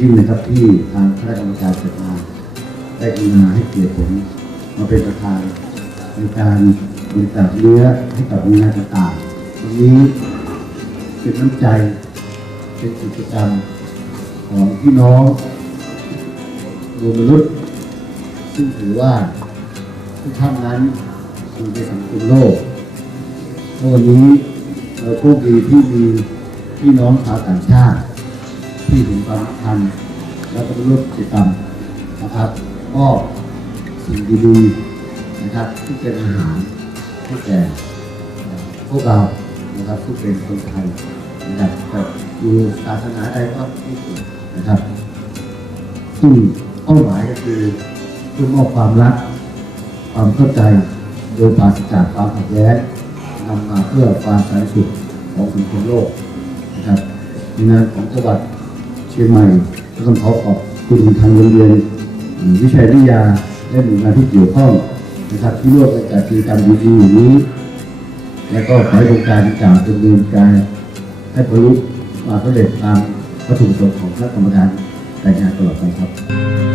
ยิ่งนะครับที่ทางคณะกรรมการจัดงานได้กรุณาให้เกียรติผมมาเป็นประธานในการบริจาคเนื้อให้กับหน่วยงานต่างๆวันนี้เป็นน้ำใจเป็นกิจกรรมของพี่น้องรวมมนุษย์ซึ่งถือว่าทุกท่านนั้นอยู่ในสังคมโลกวันนี้เราโชคดีที่มีพี่น้องชาวต่างชาติ ที่เห็นความสำคัญและก็ร่วมกิจกรรมนะครับก็สิ่งดีๆนะครับที่เป็นอาหารให้แก่พวกเรานะครับผู้เป็นคนไทยนะครับแต่อยู่ศาสนาใดก็ไม่เกี่ยวนะครับซึ่งเป้าหมายก็คือเพื่อมอบความรัก ความเข้าใจโดยปราศจากความขัดแย้งนำมาเพื่อความสันติสุขของสังคมโลกนะครับในนามของจังหวัด ชียงใหม่ก็ต้องขอขอบคุณทางโรงเรียนวิชัยวิทยาและหน่วยงานที่เกี่ยวข้องนะครับที่ร่วมกันจัดกิจกรรมดีๆอย่างนี้ และก็ขอให้โครงการกล่าวดำเนินการให้ผลุความสำเร็จตามวัตถุประสงค์ของคณะกรรมการแต่งงานตลอดไปครับ